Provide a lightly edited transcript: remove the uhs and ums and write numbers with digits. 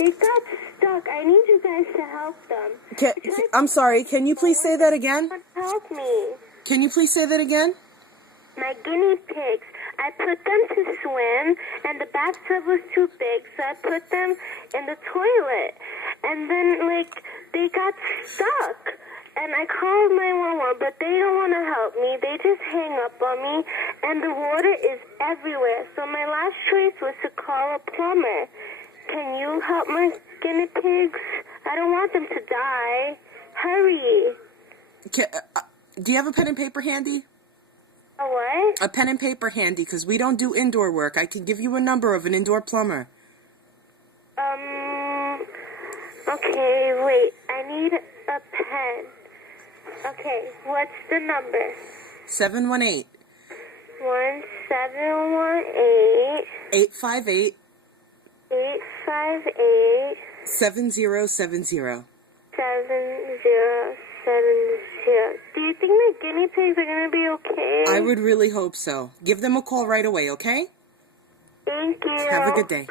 They got stuck. I need you guys to help them. I'm sorry, can you please say that again? Help me. Can you please say that again? My guinea pigs. I put them to swim, and the bathtub was too big, so I put them in the toilet. And then, they got stuck. And I called 911, but they don't want to help me. They just hang up on me, and the water is everywhere. So my last choice was to call a plumber. Can you help my guinea pigs? I don't want them to die. Hurry. Do you have a pen and paper handy? A what? A pen and paper handy, because we don't do indoor work. I can give you a number of an indoor plumber. Okay, wait. I need a pen. Okay, what's the number? 718. 1718. 858. 858. 7070. 7070. Do you think my guinea pigs are going to be okay? I would really hope so. Give them a call right away, okay? Thank you. Have a good day.